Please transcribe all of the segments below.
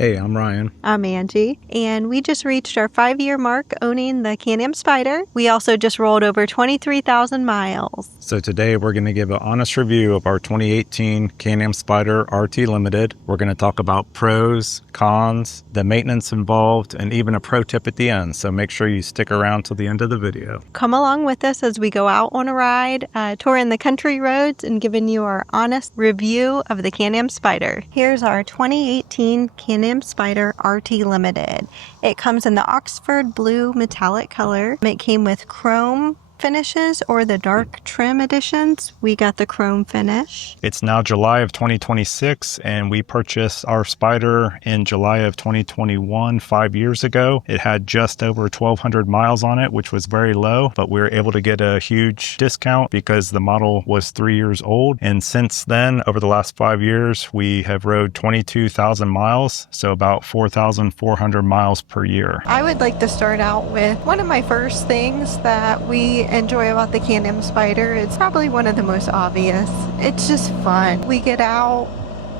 Hey, I'm Ryan. I'm Angie, and we just reached our 5-year mark owning the Can-Am Spyder. We also just rolled over 23,000 miles. So today we're going to give an honest review of our 2018 Can-Am Spyder RT Limited. We're going to talk about pros, cons, the maintenance involved, and even a pro tip at the end. So make sure you stick around till the end of the video. Come along with us as we go out on a ride, touring the country roads and giving you our honest review of the Can-Am Spyder. Here's our 2018 Can-Am Spyder RT Limited. It comes in the Oxford Blue metallic color. It came with chrome finishes or the dark trim editions. We got the chrome finish. It's now July of 2026, and we purchased our Spyder in July of 2021, 5 years ago. It had just over 1,200 miles on it, which was very low, but we were able to get a huge discount because the model was 3 years old. And since then, over the last 5 years, we have rode 22,000 miles, so about 4,400 miles per year. I would like to start out with one of my first things that we enjoy about the Can-Am Spyder. It's probably one of the most obvious. It's just fun. We get out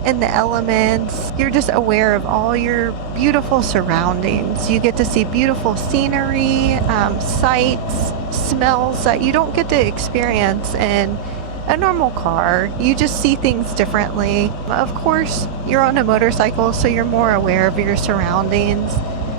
in the elements. You're just aware of all your beautiful surroundings. You get to see beautiful scenery, sights, smells that you don't get to experience in a normal car. You just see things differently. Of course, you're on a motorcycle, so you're more aware of your surroundings.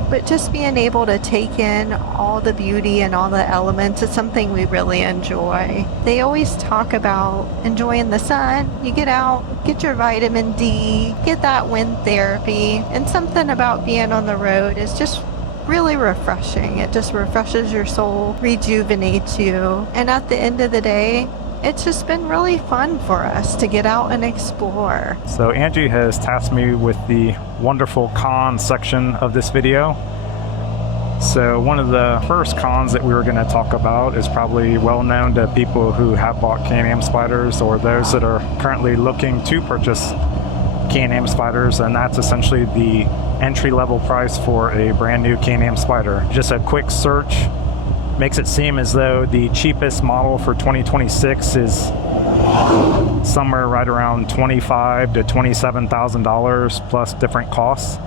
But just being able to take in all the beauty and all the elements is something we really enjoy. They always talk about enjoying the sun. You get out, get your vitamin D, get that wind therapy, and something about being on the road is just really refreshing. It just refreshes your soul, rejuvenates you, and at the end of the day, it's just been really fun for us to get out and explore. So Angie has tasked me with the wonderful cons section of this video. So one of the first cons that we were going to talk about is probably well known to people who have bought Can-Am Spyders or those that are currently looking to purchase Can-Am Spyders, and that's essentially the entry-level price for a brand new Can-Am Spyder. Just a quick search makes it seem as though the cheapest model for 2026 is somewhere right around $25,000 to $27,000 plus different costs.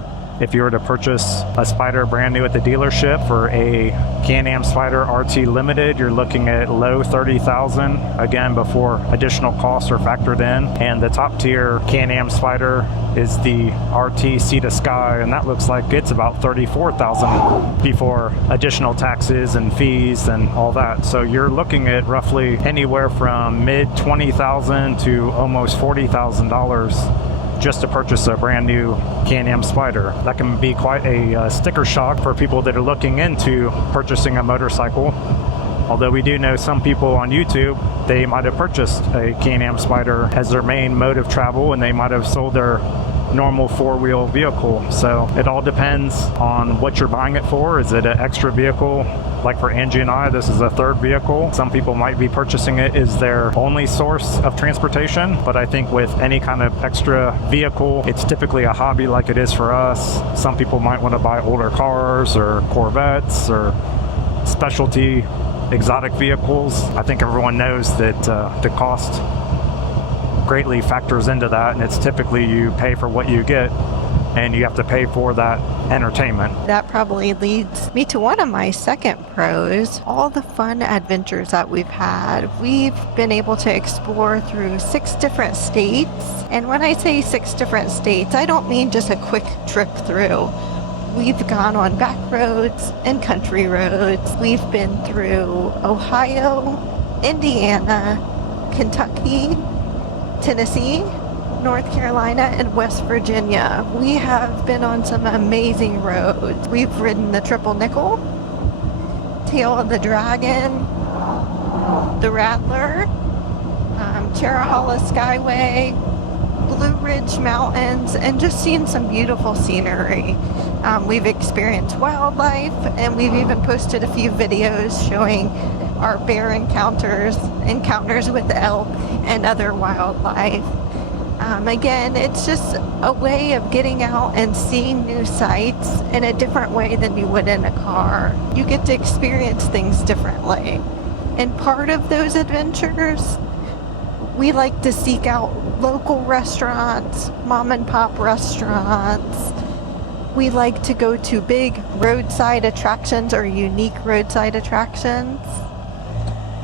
If you were to purchase a Spyder brand new at the dealership for a Can-Am Spyder RT Limited, you're looking at low $30,000, again, before additional costs are factored in. And the top tier Can-Am Spyder is the RT Sea to Sky, and that looks like it's about $34,000 before additional taxes and fees and all that. So you're looking at roughly anywhere from mid $20,000 to almost $40,000 just to purchase a brand new Can-Am Spyder. That can be quite a sticker shock for people that are looking into purchasing a motorcycle. Although we do know some people on YouTube, they might have purchased a Can-Am Spyder as their main mode of travel, and they might have sold their normal four-wheel vehicle. So it all depends on what you're buying it for. Is it an extra vehicle? Like for Angie and I, this is a third vehicle. Some people might be purchasing it as their only source of transportation, but I think with any kind of extra vehicle, it's typically a hobby like it is for us. Some people might want to buy older cars or Corvettes or specialty exotic vehicles. I think everyone knows that the cost greatly factors into that, and it's typically you pay for what you get and you have to pay for that entertainment. That probably leads me to one of my second pros, all the fun adventures that we've had. We've been able to explore through 6 different states, and when I say 6 different states, I don't mean just a quick trip through. We've gone on back roads and country roads. We've been through Ohio, Indiana, Kentucky, Tennessee, North Carolina, and West Virginia. We have been on some amazing roads. We've ridden the Triple Nickel, Tail of the Dragon, the Rattler, Cherahalla Skyway, Blue Ridge Mountains, and just seen some beautiful scenery. We've experienced wildlife, and we've even posted a few videos showing our bear encounters with elk and other wildlife. Again, it's just a way of getting out and seeing new sights in a different way than you would in a car. You get to experience things differently. And part of those adventures, we like to seek out local restaurants, mom and pop restaurants, We like to go to big roadside attractions or unique roadside attractions.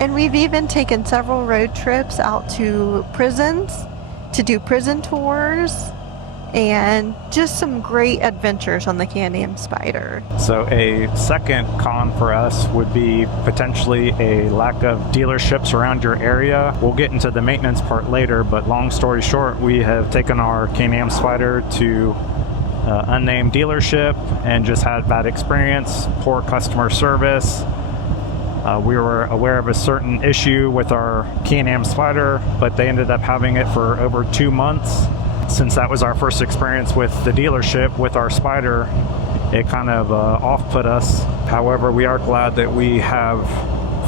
And we've even taken several road trips out to prisons to do prison tours and just some great adventures on the Can-Am Spyder. So a second con for us would be potentially a lack of dealerships around your area. We'll get into the maintenance part later, but long story short, we have taken our Can-Am Spyder to unnamed dealership and just had bad experience, poor customer service. We were aware of a certain issue with our Can-Am Spyder, but they ended up having it for over 2 months. Since that was our first experience with the dealership with our Spyder, it kind of off-put us. However, we are glad that we have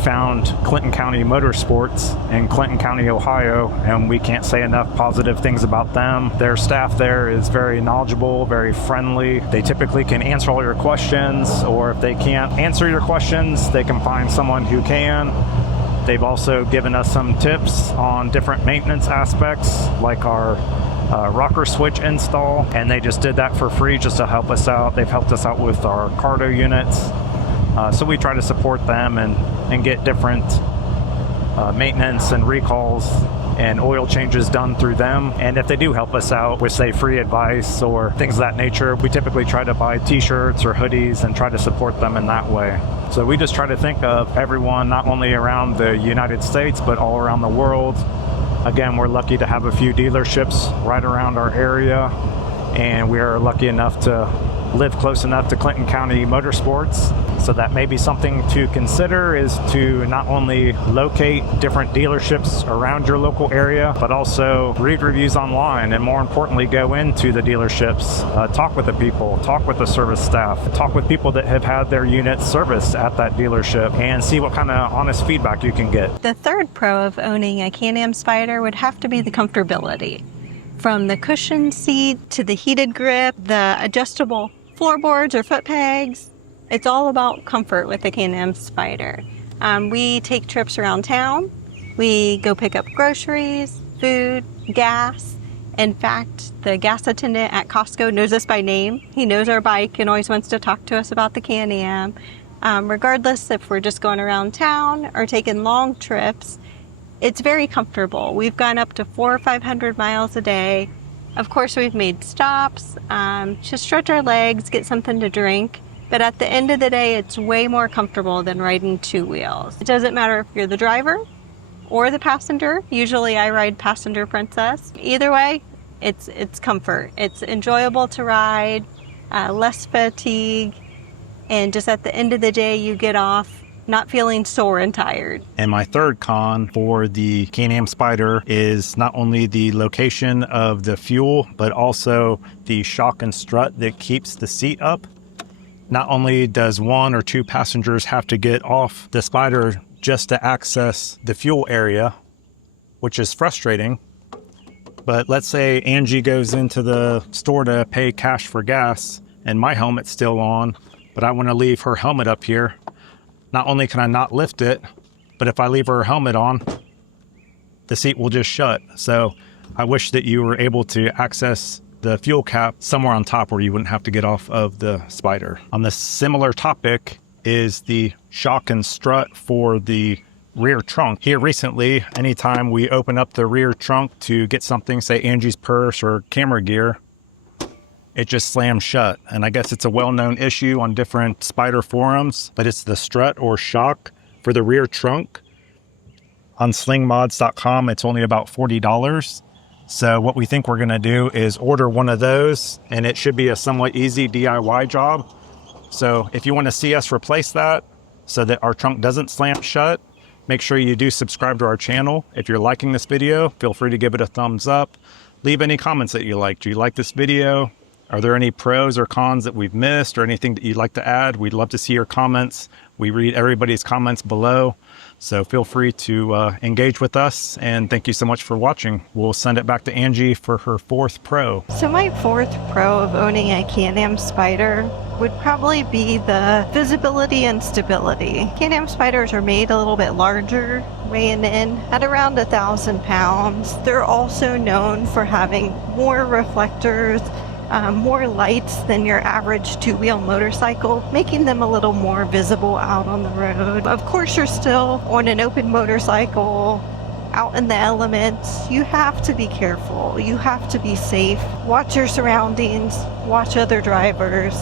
found Clinton County Motorsports in Clinton County, Ohio, and we can't say enough positive things about them. Their staff there is very knowledgeable, very friendly. They typically can answer all your questions, or if they can't answer your questions, they can find someone who can. They've also given us some tips on different maintenance aspects, like our rocker switch install, and they just did that for free just to help us out. They've helped us out with our cardo units. So we try to support them and get different maintenance and recalls and oil changes done through them. And if they do help us out with, say, free advice or things of that nature, we typically try to buy t-shirts or hoodies and try to support them in that way. So we just try to think of everyone, not only around the United States, but all around the world. Again, we're lucky to have a few dealerships right around our area, and we are lucky enough to live close enough to Clinton County Motorsports. So that may be something to consider, is to not only locate different dealerships around your local area, but also read reviews online, and more importantly, go into the dealerships, talk with the people, talk with the service staff, talk with people that have had their units serviced at that dealership, and see what kind of honest feedback you can get. The third pro of owning a Can-Am Spyder would have to be the comfortability. From the cushion seat to the heated grip, the adjustable floorboards or foot pegs, it's all about comfort with the Can-Am Spyder. We take trips around town. We go pick up groceries, food, gas. In fact, the gas attendant at Costco knows us by name. He knows our bike and always wants to talk to us about the Can-Am. Regardless if we're just going around town or taking long trips, it's very comfortable. We've gone up to 400 or 500 miles a day. Of course, we've made stops to stretch our legs, get something to drink. But at the end of the day, it's way more comfortable than riding two wheels. It doesn't matter if you're the driver or the passenger. Usually I ride passenger princess. Either way, it's comfort. It's enjoyable to ride, less fatigue, and just at the end of the day, you get off not feeling sore and tired. And my third con for the Can-Am Spyder is not only the location of the fuel, but also the shock and strut that keeps the seat up. Not only does 1 or 2 passengers have to get off the Spyder just to access the fuel area, which is frustrating, but let's say Angie goes into the store to pay cash for gas and my helmet's still on, but I want to leave her helmet up here. Not only can I not lift it, but if I leave her helmet on, the seat will just shut. So I wish that you were able to access the fuel cap somewhere on top where you wouldn't have to get off of the Spyder. On the similar topic is the shock and strut for the rear trunk. Here recently, anytime we open up the rear trunk to get something, say Angie's purse or camera gear, it just slams shut. And I guess it's a well-known issue on different Spyder forums, but it's the strut or shock for the rear trunk. On slingmods.com, it's only about $40. So what we think we're gonna do is order one of those, and it should be a somewhat easy DIY job. So if you wanna see us replace that so that our trunk doesn't slam shut, make sure you do subscribe to our channel. If you're liking this video, feel free to give it a thumbs up. Leave any comments that you like. Do you like this video? Are there any pros or cons that we've missed or anything that you'd like to add? We'd love to see your comments. We read everybody's comments below. So feel free to engage with us, and thank you so much for watching. We'll send it back to Angie for her 4th pro. So my 4th pro of owning a Can-Am Spyder would probably be the visibility and stability. Can-Am Spyders are made a little bit larger, weighing in at around 1,000 pounds. They're also known for having more reflectors, more lights than your average two-wheel motorcycle, making them a little more visible out on the road. Of course, you're still on an open motorcycle, out in the elements. You have to be careful. You have to be safe. Watch your surroundings. Watch other drivers.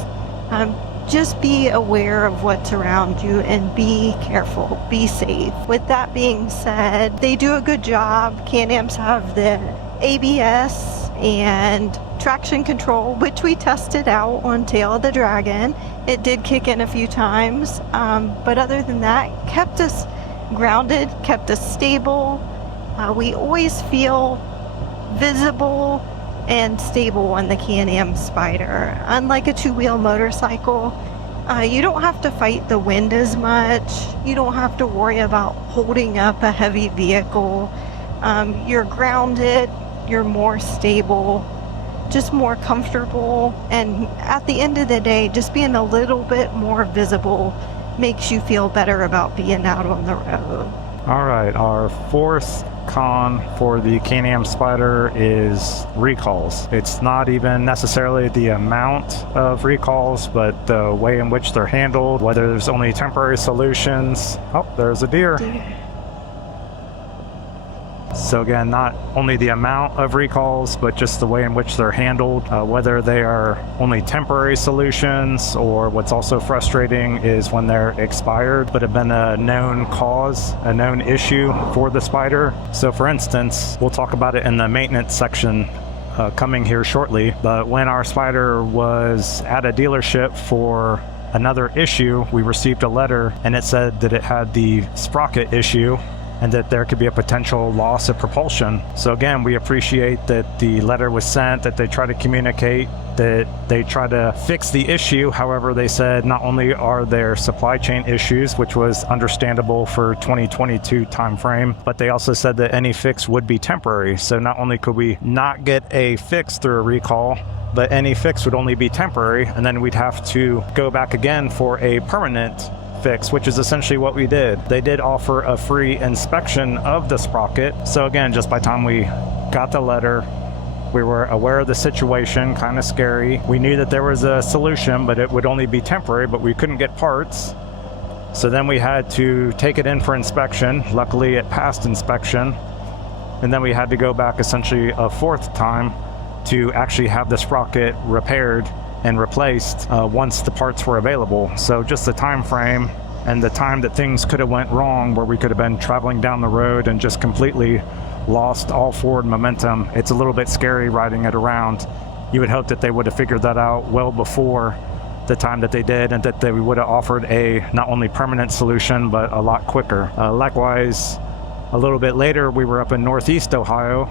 Just be aware of what's around you and be careful. Be safe. With that being said, they do a good job. Can-Ams have the ABS and traction control, which we tested out on Tail of the Dragon. It did kick in a few times, but other than that, kept us grounded, kept us stable. We always feel visible and stable on the Can-Am Spyder. Unlike a two-wheel motorcycle, you don't have to fight the wind as much. You don't have to worry about holding up a heavy vehicle. You're grounded, you're more stable, just more comfortable, and at the end of the day, just being a little bit more visible makes you feel better about being out on the road. All right, our fourth con for the Can-Am Spyder is recalls. It's not even necessarily the amount of recalls, but the way in which they're handled, whether there's only temporary solutions. Oh, there's a deer. So again, not only the amount of recalls, but just the way in which they're handled, whether they are only temporary solutions, or what's also frustrating is when they're expired but have been a known cause, a known issue for the Spyder. So for instance, we'll talk about it in the maintenance section coming here shortly, but when our Spyder was at a dealership for another issue, we received a letter and it said that it had the sprocket issue and that there could be a potential loss of propulsion. So again, we appreciate that the letter was sent, that they try to communicate, that they try to fix the issue. However, they said not only are there supply chain issues, which was understandable for 2022 timeframe, but they also said that any fix would be temporary. So not only could we not get a fix through a recall, but any fix would only be temporary, and then we'd have to go back again for a permanent fix, which is essentially what we did. They did offer a free inspection of the sprocket. So again, just by the time we got the letter, we were aware of the situation, kind of scary. We knew that there was a solution, but it would only be temporary, but we couldn't get parts. So then we had to take it in for inspection. Luckily, it passed inspection. And then we had to go back essentially a fourth time to actually have the sprocket repaired and replaced once the parts were available. So just the time frame and the time that things could have went wrong, where we could have been traveling down the road and just completely lost all forward momentum. It's a little bit scary riding it around. You would hope that they would have figured that out well before the time that they did, and that they would have offered a not only permanent solution but a lot quicker. Likewise, a little bit later, we were up in Northeast Ohio,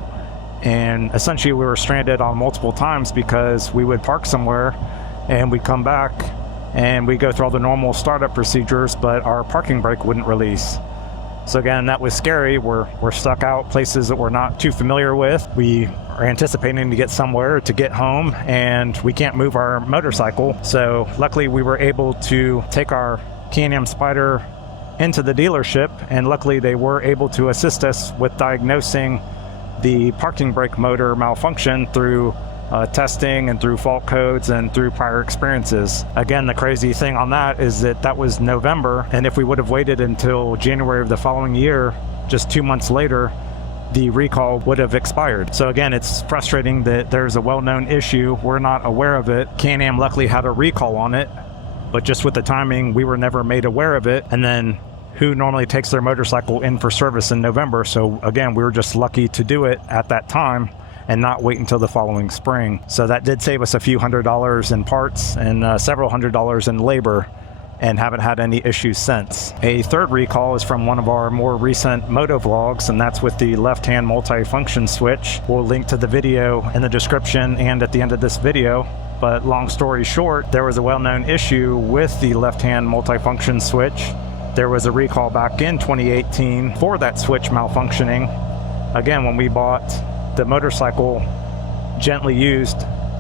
and essentially we were stranded on multiple times because we would park somewhere and we'd come back and we go through all the normal startup procedures, but our parking brake wouldn't release. So again, that was scary. We're stuck out places that we're not too familiar with. We are anticipating to get somewhere to get home, and we can't move our motorcycle. So luckily we were able to take our Can-Am Spyder into the dealership, and luckily they were able to assist us with diagnosing the parking brake motor malfunction through testing and through fault codes and through prior experiences. Again, the crazy thing on that is that that was November, and if we would have waited until January of the following year, just 2 months later, the recall would have expired. So again, it's frustrating that there's a well-known issue. We're not aware of it. Can-Am luckily had a recall on it, but just with the timing, we were never made aware of it. And then who normally takes their motorcycle in for service in November? So again, we were just lucky to do it at that time and not wait until the following spring. So that did save us a few $100s in parts and several $100s in labor, and haven't had any issues since. A third recall is from one of our more recent moto vlogs, and that's with the left-hand multi-function switch. We'll link to the video in the description and at the end of this video. But long story short, there was a well-known issue with the left-hand multi-function switch. There was a recall back in 2018 for that switch malfunctioning. Again, when we bought the motorcycle gently used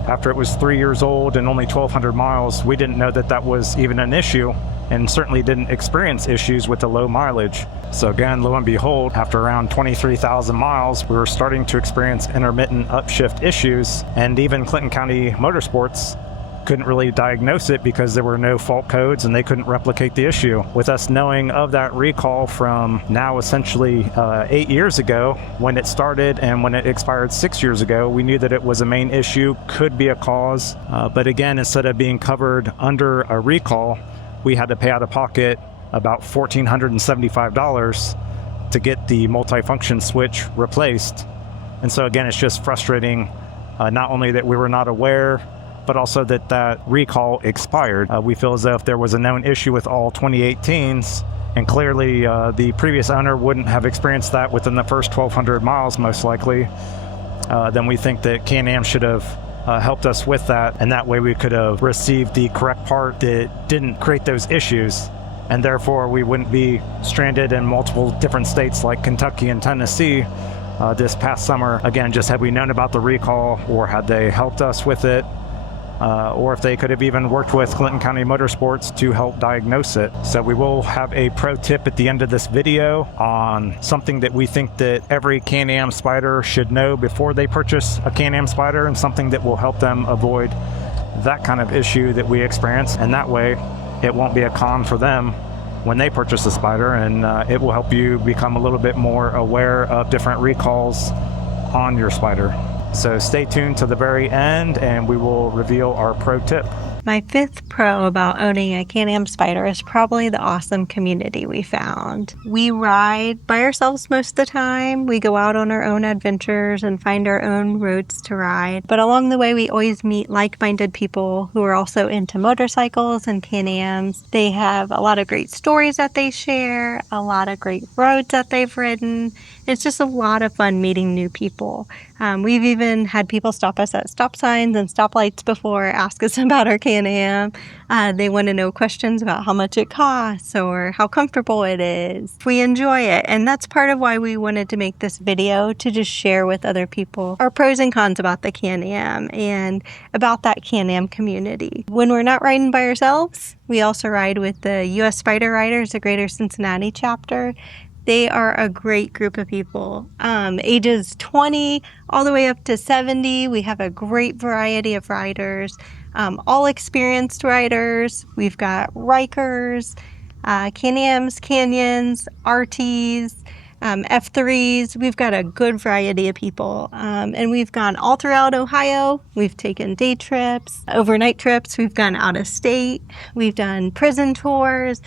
after it was 3 years old and only 1,200 miles, we didn't know that that was even an issue. and certainly didn't experience issues with the low mileage. So again, lo and behold, after around 23,000 miles, we were starting to experience intermittent upshift issues, and even Clinton County Motorsports couldn't really diagnose it because there were no fault codes and they couldn't replicate the issue. With us knowing of that recall from now essentially 8 years ago when it started and when it expired 6 years ago, we knew that it was a main issue, could be a cause. But again, instead of being covered under a recall, we had to pay out of pocket about $1,475 to get the multifunction switch replaced. And so again, it's just frustrating, not only that we were not aware, but also that recall expired. We feel as though if there was a known issue with all 2018s, and clearly the previous owner wouldn't have experienced that within the first 1,200 miles, most likely, then we think that Can-Am should have helped us with that, and that way we could have received the correct part that didn't create those issues, and therefore we wouldn't be stranded in multiple different states like Kentucky and Tennessee this past summer. Again, just had we known about the recall, or had they helped us with it, or if they could have even worked with Clinton County Motorsports to help diagnose it. So we will have a pro tip at the end of this video on something that we think that every Can-Am Spyder should know before they purchase a Can-Am Spyder, and something that will help them avoid that kind of issue that we experience. And that way it won't be a con for them when they purchase a Spyder, and it will help you become a little bit more aware of different recalls on your Spyder. So stay tuned to the very end and we will reveal our pro tip. My fifth pro about owning a Can-Am Spyder is probably the awesome community we found. We ride by ourselves most of the time. We go out on our own adventures and find our own roads to ride. But along the way, we always meet like-minded people who are also into motorcycles and Can-Ams. They have a lot of great stories that they share, a lot of great roads that they've ridden. It's just a lot of fun meeting new people. We've even had people stop us at stop signs and stoplights before, ask us about our Can-Am. They want to know questions about how much it costs or how comfortable it is. We enjoy it, and that's part of why we wanted to make this video, to just share with other people our pros and cons about the Can-Am and about that Can-Am community. When we're not riding by ourselves, we also ride with the U.S. Spyder Riders, the Greater Cincinnati chapter. They are a great group of people, ages 20 all the way up to 70. We have a great variety of riders, all experienced riders. We've got Rikers, Can-Ams, Canyons, RTs, F3s. We've got a good variety of people, and we've gone all throughout Ohio. We've taken day trips, overnight trips. We've gone out of state. We've done prison tours.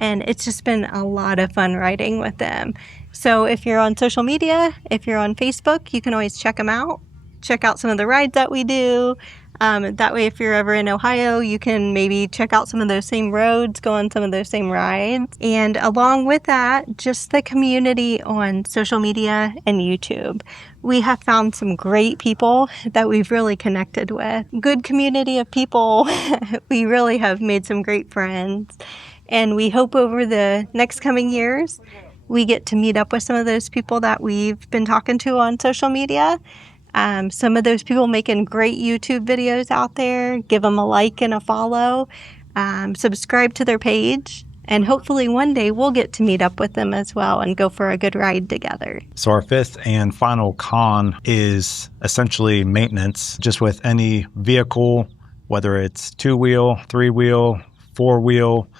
And it's just been a lot of fun riding with them. So if you're on social media, if you're on Facebook, you can always check them out. Check out some of the rides that we do. That way, if you're ever in Ohio, you can maybe check out some of those same roads, go on some of those same rides. And along with that, just the community on social media and YouTube. We have found some great people that we've really connected with. Good community of people. We really have made some great friends. And we hope over the next coming years, we get to meet up with some of those people that we've been talking to on social media. Some of those people making great YouTube videos out there. Give them a like and a follow. Subscribe to their page. And hopefully one day we'll get to meet up with them as well and go for a good ride together. So our fifth and final con is essentially maintenance. Just with any vehicle, whether it's two-wheel, three-wheel, four-wheel,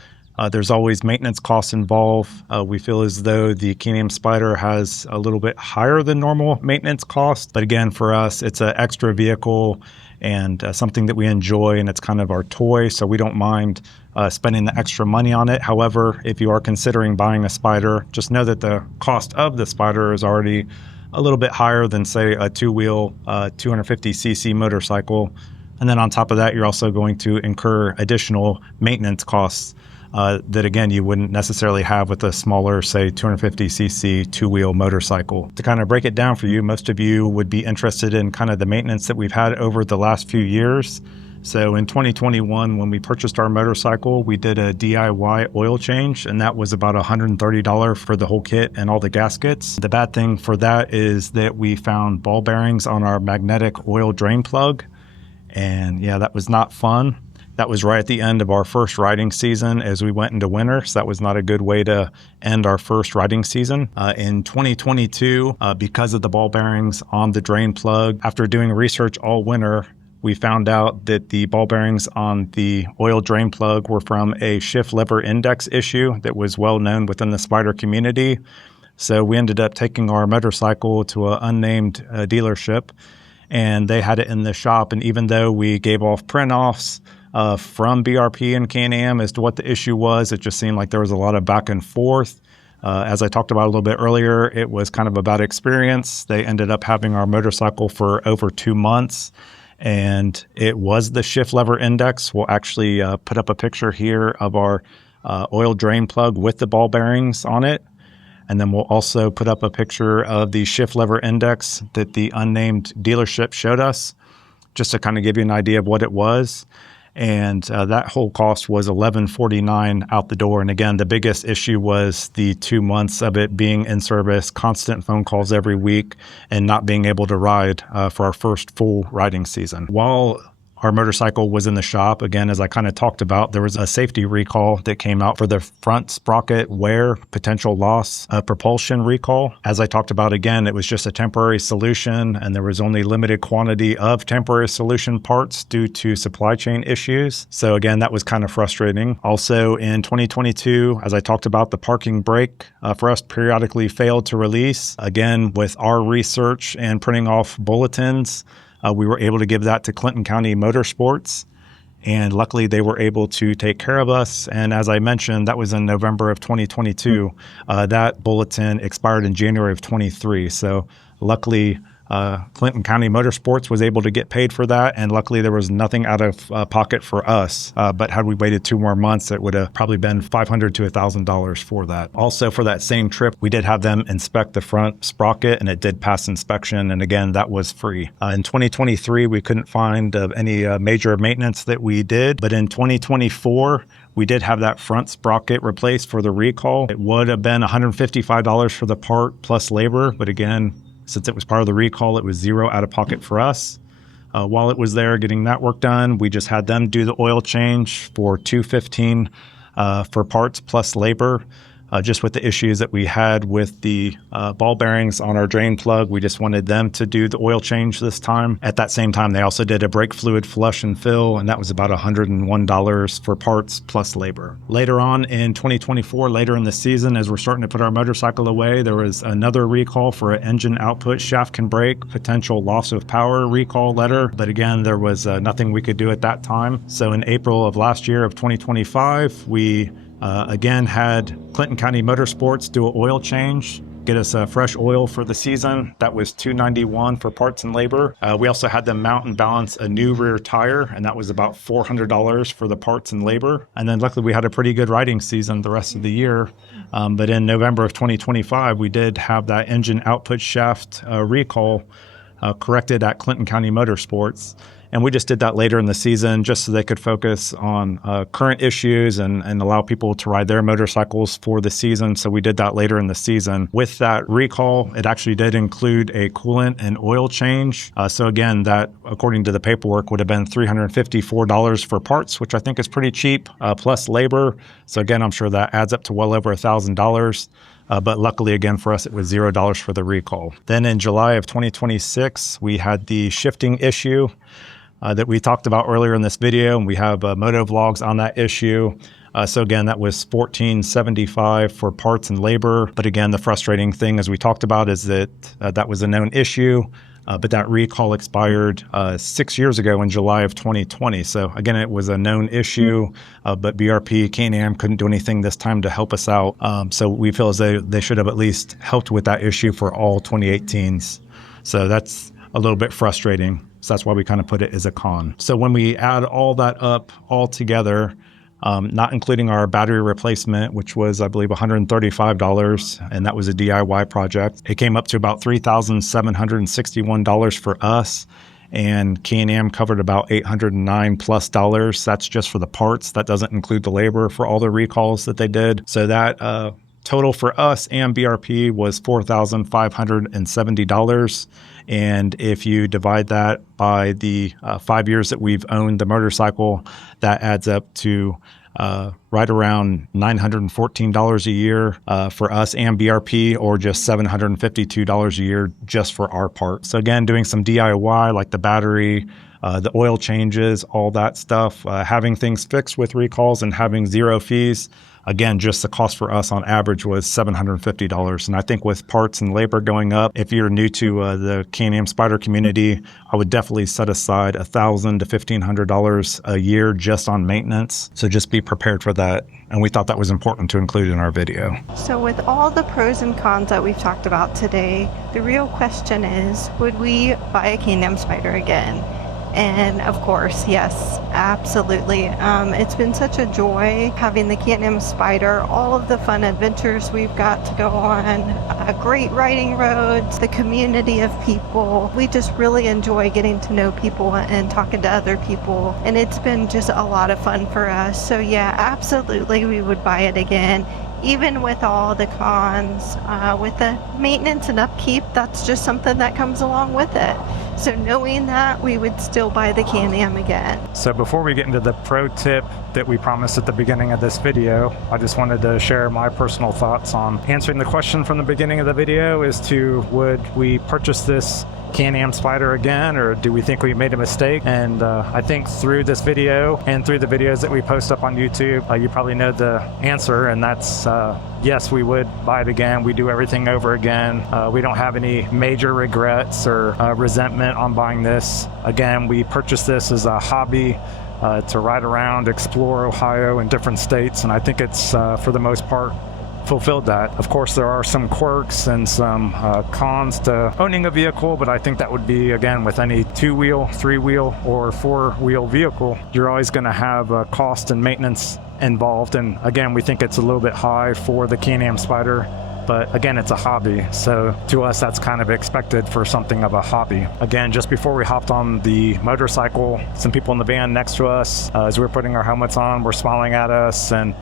there's always maintenance costs involved. We feel as though the Can-Am Spyder has a little bit higher than normal maintenance costs. But again, for us, it's an extra vehicle and something that we enjoy, and it's kind of our toy, so we don't mind spending the extra money on it. However, if you are considering buying a Spyder, just know that the cost of the Spyder is already a little bit higher than, say, a two-wheel 250cc motorcycle. And then on top of that, you're also going to incur additional maintenance costs that, again, you wouldn't necessarily have with a smaller, say, 250cc two-wheel motorcycle. To kind of break it down for you, most of you would be interested in kind of the maintenance that we've had over the last few years. So in 2021, when we purchased our motorcycle, we did a DIY oil change, and that was about $130 for the whole kit and all the gaskets. The bad thing for that is that we found ball bearings on our magnetic oil drain plug, and yeah, that was not fun. That was right at the end of our first riding season as we went into winter, so that was not a good way to end our first riding season. In 2022, because of the ball bearings on the drain plug, after doing research all winter, we found out that the ball bearings on the oil drain plug were from a shift lever index issue that was well known within the Spyder community. So we ended up taking our motorcycle to an unnamed dealership, and they had it in the shop. And even though we gave off print-offs from BRP and Can-Am as to what the issue was, it just seemed like there was a lot of back and forth. As I talked about a little bit earlier, it was kind of a bad experience. They ended up having our motorcycle for over 2 months, and it was the shift lever index. We'll actually put up a picture here of our oil drain plug with the ball bearings on it. And then we'll also put up a picture of the shift lever index that the unnamed dealership showed us, just to kind of give you an idea of what it was. And that whole cost was $1149 out the door. And again, the biggest issue was the 2 months of it being in service, constant phone calls every week, and not being able to ride for our first full riding season. While our motorcycle was in the shop, again, as I kind of talked about, there was a safety recall that came out for the front sprocket wear, potential loss, propulsion recall. As I talked about, again, it was just a temporary solution, and there was only limited quantity of temporary solution parts due to supply chain issues. So again, that was kind of frustrating. Also in 2022, as I talked about, the parking brake for us periodically failed to release. Again, with our research and printing off bulletins, we were able to give that to Clinton County Motorsports, and luckily they were able to take care of us. And as I mentioned, that was in November of 2022. That bulletin expired in January of 23. So luckily, Clinton County Motorsports was able to get paid for that, and luckily there was nothing out of pocket for us. But had we waited 2 more months, it would have probably been $500 to $1,000 for that. Also, for that same trip, we did have them inspect the front sprocket, and it did pass inspection, and again, that was free. In 2023, we couldn't find any major maintenance that we did, but in 2024, we did have that front sprocket replaced for the recall. It would have been $155 for the part plus labor, but again, since it was part of the recall, it was $0 out of pocket for us. While it was there getting that work done, we just had them do the oil change for $215 for parts plus labor. Just with the issues that we had with the ball bearings on our drain plug, we just wanted them to do the oil change this time. At that same time, they also did a brake fluid flush and fill, and that was about $101 for parts plus labor. Later on in 2024, later in the season, as we're starting to put our motorcycle away, there was another recall for an engine output shaft can break, potential loss of power recall letter. But again, there was nothing we could do at that time. So in April of last year of 2025, we again had Clinton County Motorsports do an oil change, get us fresh oil for the season. That was $291 for parts and labor. We also had them mount and balance a new rear tire, and that was about $400 for the parts and labor. And then luckily we had a pretty good riding season the rest of the year. But in November of 2025, we did have that engine output shaft recall corrected at Clinton County Motorsports. And we just did that later in the season just so they could focus on current issues and allow people to ride their motorcycles for the season. So we did that later in the season. With that recall, it actually did include a coolant and oil change. So again, that, according to the paperwork, would have been $354 for parts, which I think is pretty cheap, plus labor. So again, I'm sure that adds up to well over $1,000. But luckily, again, for us, it was $0 for the recall. Then in July of 2026, we had the shifting issue that we talked about earlier in this video, and we have moto vlogs on that issue. So again, that was $1,475 for parts and labor. But again, the frustrating thing, as we talked about, is that that was a known issue, but that recall expired 6 years ago in July of 2020. So again, it was a known issue, but BRP, Can-Am couldn't do anything this time to help us out. So we feel as though they should have at least helped with that issue for all 2018s. So that's a little bit frustrating. So that's why we kind of put it as a con. So when we add all that up all together, not including our battery replacement, which was, I believe, $135, and that was a DIY project, it came up to about $3,761 for us. And Can-Am covered about $809 plus. That's just for the parts. That doesn't include the labor for all the recalls that they did. So that total for us and BRP was $4,570. And if you divide that by the 5 years that we've owned the motorcycle, that adds up to right around $914 a year for us and BRP, or just $752 a year just for our part. So again, doing some DIY like the battery, the oil changes, all that stuff, having things fixed with recalls and having zero fees. Again, just the cost for us on average was $750. And I think with parts and labor going up, if you're new to the Can-Am Spyder community, I would definitely set aside $1,000 to $1,500 a year just on maintenance. So just be prepared for that. And we thought that was important to include in our video. So with all the pros and cons that we've talked about today, the real question is, would we buy a Can-Am Spyder again? And of course, yes, absolutely. It's been such a joy having the Can-Am Spyder, all of the fun adventures we've got to go on, great riding roads, the community of people. We just really enjoy getting to know people and talking to other people. And it's been just a lot of fun for us. So yeah, absolutely, we would buy it again. Even with all the cons, with the maintenance and upkeep, that's just something that comes along with it. So knowing that, we would still buy the Can-Am again. So before we get into the pro tip that we promised at the beginning of this video, I just wanted to share my personal thoughts on answering the question from the beginning of the video as to would we purchase this Can-Am Spyder again, or do we think we made a mistake? And I think through this video and through the videos that we post up on YouTube, you probably know the answer, and that's yes, we would buy it again. We do everything over again. We don't have any major regrets or resentment on buying this. Again, we purchased this as a hobby to ride around, explore Ohio and different states, and I think it's for the most part fulfilled that. Of course, there are some quirks and some cons to owning a vehicle, but I think that would be, again, with any two-wheel, three-wheel, or four-wheel vehicle, you're always going to have cost and maintenance involved. And again, we think it's a little bit high for the Can-Am Spyder, but again, it's a hobby. So to us, that's kind of expected for something of a hobby. Again, just before we hopped on the motorcycle, some people in the van next to us, as we were putting our helmets on, were smiling at us and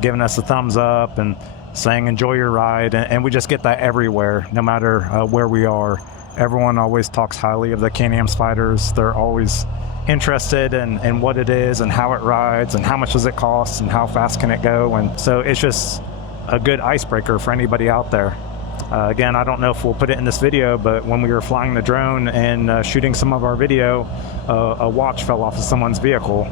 giving us a thumbs up and saying enjoy your ride, and we just get that everywhere, no matter where we are. Everyone always talks highly of the Can-Am Spyders. They're always interested in what it is and how it rides and how much does it cost and how fast can it go. And so it's just a good icebreaker for anybody out there. Again, I don't know if we'll put it in this video, but when we were flying the drone and shooting some of our video, a watch fell off of someone's vehicle.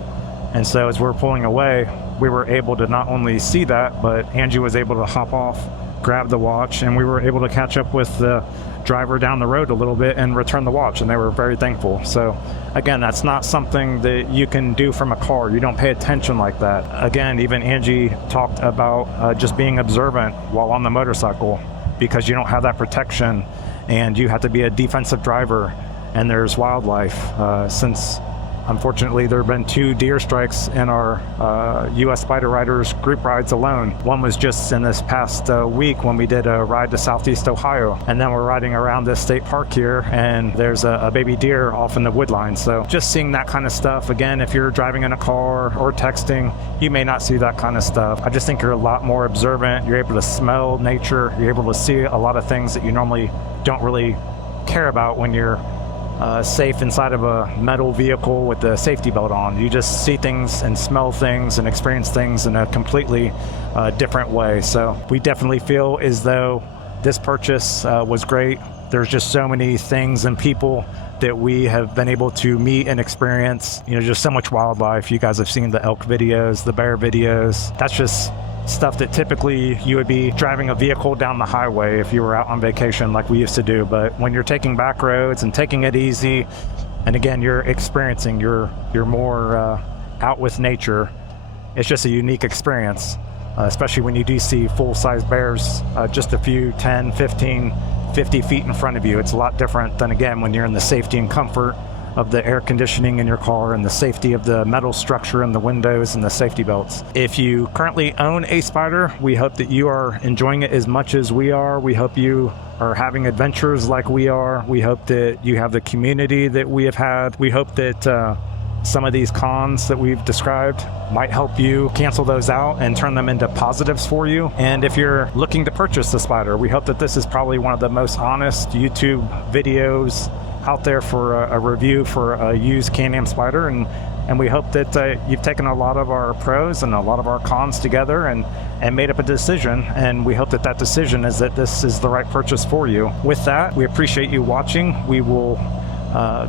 And so as we were pulling away, we were able to not only see that, but Angie was able to hop off, grab the watch, and we were able to catch up with the driver down the road a little bit and return the watch, and they were very thankful. So again, that's not something that you can do from a car. You don't pay attention like that. Again, even Angie talked about just being observant while on the motorcycle, because you don't have that protection and you have to be a defensive driver, and there's wildlife. Since unfortunately, there have been 2 deer strikes in our U.S. Spyder Riders group rides alone. One was just in this past week when we did a ride to Southeast Ohio. And then we're riding around this state park here, and there's a baby deer off in the wood line. So just seeing that kind of stuff. Again, if you're driving in a car or texting, you may not see that kind of stuff. I just think you're a lot more observant. You're able to smell nature. You're able to see a lot of things that you normally don't really care about when you're safe inside of a metal vehicle with the safety belt on. You just see things and smell things and experience things in a completely different way. So we definitely feel as though this purchase was great. There's just so many things and people that we have been able to meet and experience. You know, just so much wildlife. You guys have seen the elk videos, the bear videos. That's just stuff that typically you would be driving a vehicle down the highway if you were out on vacation like we used to do. But when you're taking back roads and taking it easy, and again, you're experiencing, you're more out with nature, it's just a unique experience, especially when you do see full-size bears just a few 10, 15, 50 feet in front of you. It's a lot different than, again, when you're in the safety and comfort of the air conditioning in your car and the safety of the metal structure in the windows and the safety belts. If you currently own a Spyder, we hope that you are enjoying it as much as we are. We hope you are having adventures like we are. We hope that you have the community that we have had. We hope that some of these cons that we've described might help you cancel those out and turn them into positives for you. And if you're looking to purchase the Spyder, we hope that this is probably one of the most honest YouTube videos out there for a review for a used Can-Am Spyder, and we hope that you've taken a lot of our pros and a lot of our cons together and made up a decision, and we hope that that decision is that this is the right purchase for you. With that, we appreciate you watching. We will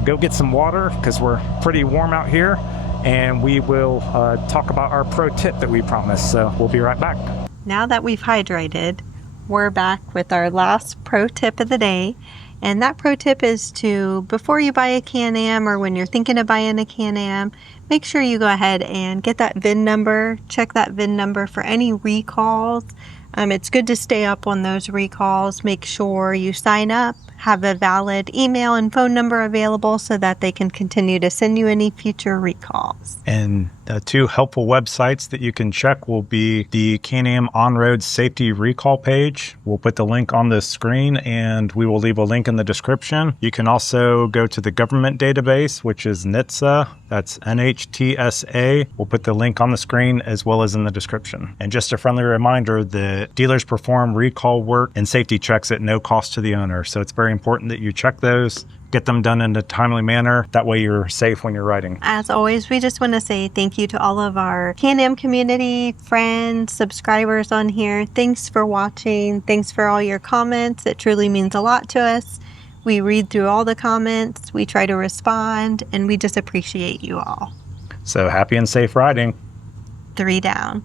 go get some water because we're pretty warm out here, and we will talk about our pro tip that we promised. So we'll be right back. Now that we've hydrated, we're back with our last pro tip of the day. And that pro tip is to, before you buy a Can-Am or when you're thinking of buying a Can-Am, make sure you go ahead and get that VIN number, check that VIN number for any recalls. It's good to stay up on those recalls. Make sure you sign up, have a valid email and phone number available so that they can continue to send you any future recalls. And the two helpful websites that you can check will be the Can-Am On-Road Safety Recall page. We'll put the link on the screen, and we will leave a link in the description. You can also go to the government database, which is NHTSA. That's NHTSA. We'll put the link on the screen as well as in the description. And just a friendly reminder that dealers perform recall work and safety checks at no cost to the owner. So it's very important that you check those, get them done in a timely manner. That way you're safe when you're riding. As always, we just want to say thank you to all of our Can-Am community, friends, subscribers on here. Thanks for watching. Thanks for all your comments. It truly means a lot to us. We read through all the comments. We try to respond, and we just appreciate you all. So happy and safe riding. 3 down.